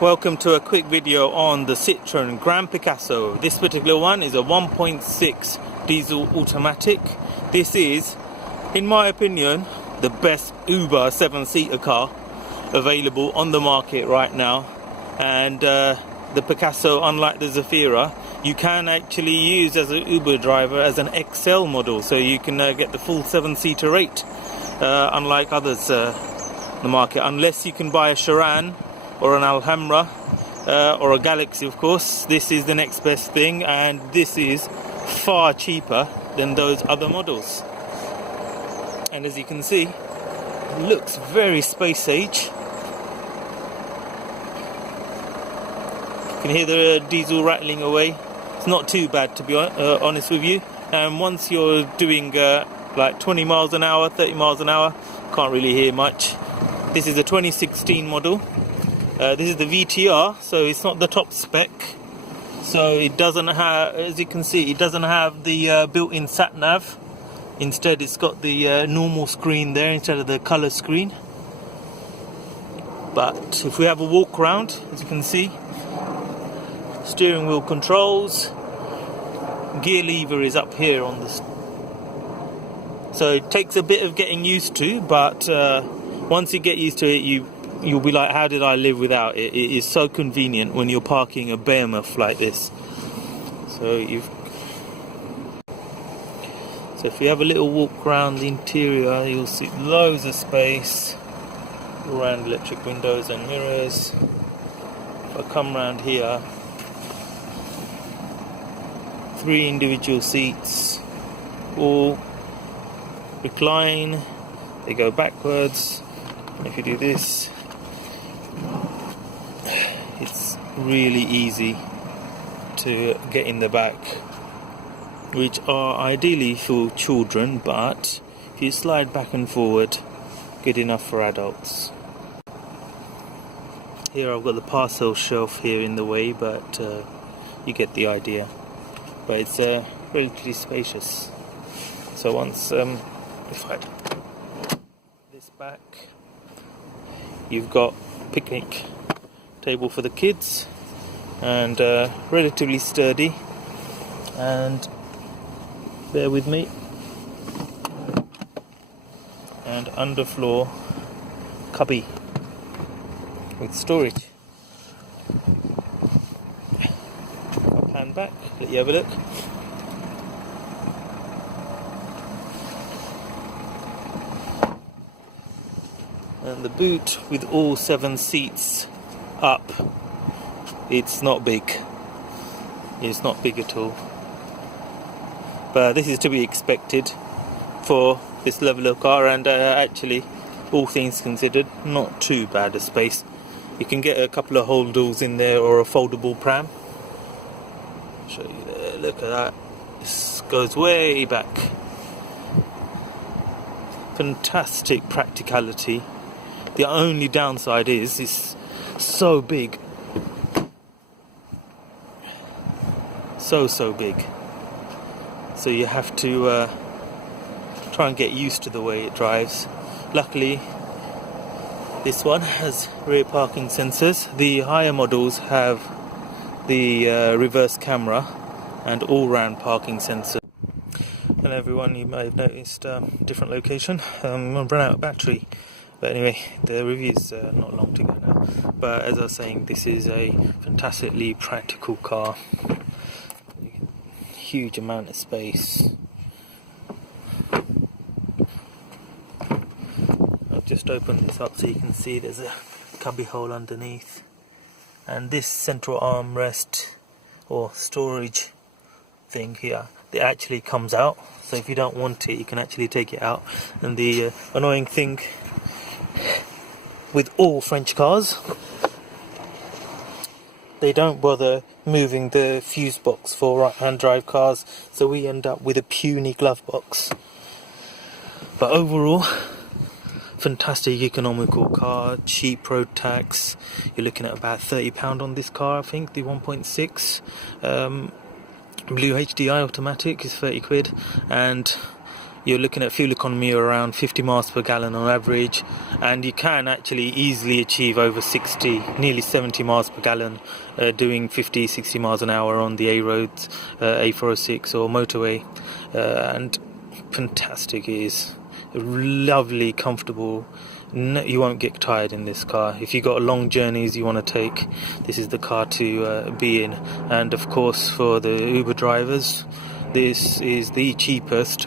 Welcome to a quick video on the Citroen Grand Picasso. This particular one is a 1.6 diesel automatic. This is, in my opinion, the best Uber 7-seater car available on the market right now. And the Picasso, unlike the Zafira, you can actually use as an Uber driver as an XL model, so you can get the full 7-seater rate, unlike others in the market, unless you can buy a Citroen or an Alhambra or a Galaxy. Of course, this is the next best thing, and this is far cheaper than those other models. And as you can see, it looks very space age. You can hear the diesel rattling away. It's not too bad, to be honest with you. And once you're doing like 20 miles an hour, 30 miles an hour, can't really hear much. This is a 2016 model. This is the VTR, so it's not the top spec. So it doesn't have, as you can see, it doesn't have the built-in sat-nav. Instead, it's got the normal screen there instead of the color screen. But if we have a walk around, as you can see, steering wheel controls, gear lever is up here on the. So it takes a bit of getting used to, but once you get used to it, you'll be like, how did I live without it? It is so convenient when you're parking a behemoth like this. So if you have a little walk around the interior, you'll see loads of space around electric windows and mirrors. If I come around here, 3 individual seats, all recline, they go backwards. If you do this, it's really easy to get in the back, which are ideally for children, but if you slide back and forward, good enough for adults. Here I've got the parcel shelf here in the way, but you get the idea. But it's relatively spacious. So once if I this back, you've got picnic table for the kids, and relatively sturdy. And bear with me. And underfloor cubby with storage. I'll pan back, let you have a look. And the boot with all 7 seats up, it's not big. It's not big at all. But this is to be expected for this level of car, and actually, all things considered, not too bad a space. You can get a couple of holdalls in there or a foldable pram. Show you there, look at that. This goes way back. Fantastic practicality. The only downside is it's so big. So big. So you have to try and get used to the way it drives. Luckily, this one has rear parking sensors. The higher models have the reverse camera and all-round parking sensor. Hello everyone, you may have noticed different location. I'm going to run out of battery. But anyway, the review's not long to go now. But as I was saying, this is a fantastically practical car. Huge amount of space. I've just opened this up so you can see there's a cubby hole underneath. And this central armrest or storage thing here, it actually comes out. So if you don't want it, you can actually take it out. And the annoying thing with all French cars, they don't bother moving the fuse box for right-hand drive cars, so we end up with a puny glove box. But overall, fantastic economical car, cheap road tax. You're looking at about £30 on this car, I think, the 1.6. Blue HDI automatic is 30 quid, and you're looking at fuel economy around 50 miles per gallon on average, and you can actually easily achieve over 60, nearly 70 miles per gallon doing 50-60 miles an hour on the A roads, A406 or motorway, and fantastic it is. Lovely, comfortable. No, you won't get tired in this car. If you've got long journeys you want to take, this is the car to be in. And of course, for the Uber drivers, this is the cheapest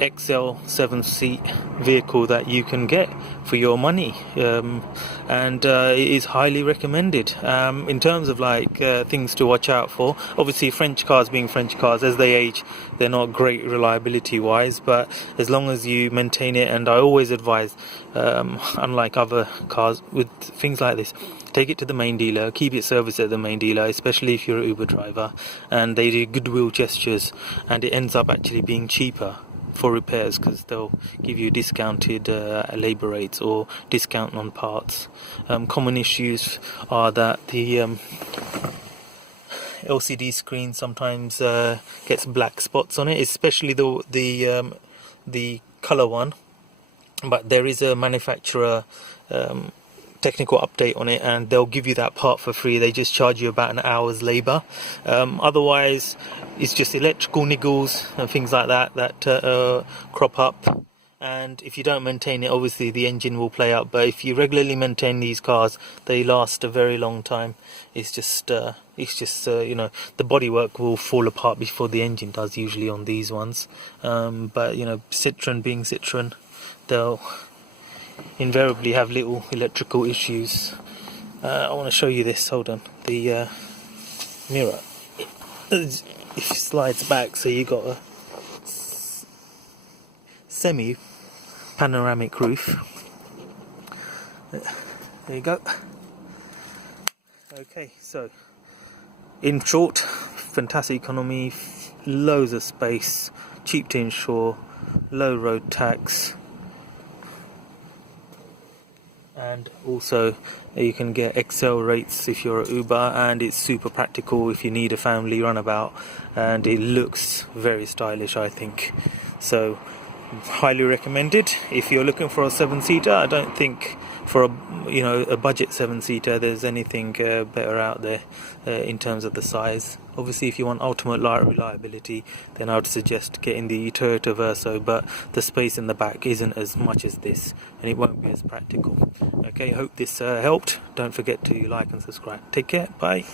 XL 7-seat vehicle that you can get for your money, and it is highly recommended. In terms of like things to watch out for, obviously French cars being French cars, as they age they're not great reliability wise, but as long as you maintain it, and I always advise, unlike other cars with things like this, take it to the main dealer, keep it serviced at the main dealer, especially if you're an Uber driver, and they do goodwill gestures, and it ends up actually being cheaper for repairs because they'll give you discounted labour rates or discount on parts. Common issues are that the LCD screen sometimes gets black spots on it, especially the colour one, but there is a manufacturer technical update on it, and they'll give you that part for free. They just charge you about an hour's labour. Otherwise it's just electrical niggles and things like that crop up, and if you don't maintain it, obviously the engine will play up. But if you regularly maintain these cars, they last a very long time. It's just you know, the bodywork will fall apart before the engine does usually on these ones, but you know, Citroen being Citroen, they'll invariably have little electrical issues. I want to show you this. Hold on. The mirror, it slides back, so you got a semi panoramic roof. There you go. Okay, so in short, fantastic economy, loads of space, cheap to insure, low road tax, and also you can get XL rates if you're an Uber, and it's super practical if you need a family runabout, and it looks very stylish, I think. So highly recommended if you're looking for a 7-seater. I don't think for a budget 7-seater there's anything better out there in terms of the size. Obviously if you want ultimate reliability, then I would suggest getting the Toyota Verso, but the space in the back isn't as much as this, and it won't be as practical. Okay, hope this helped. Don't forget to like and subscribe. Take care, bye.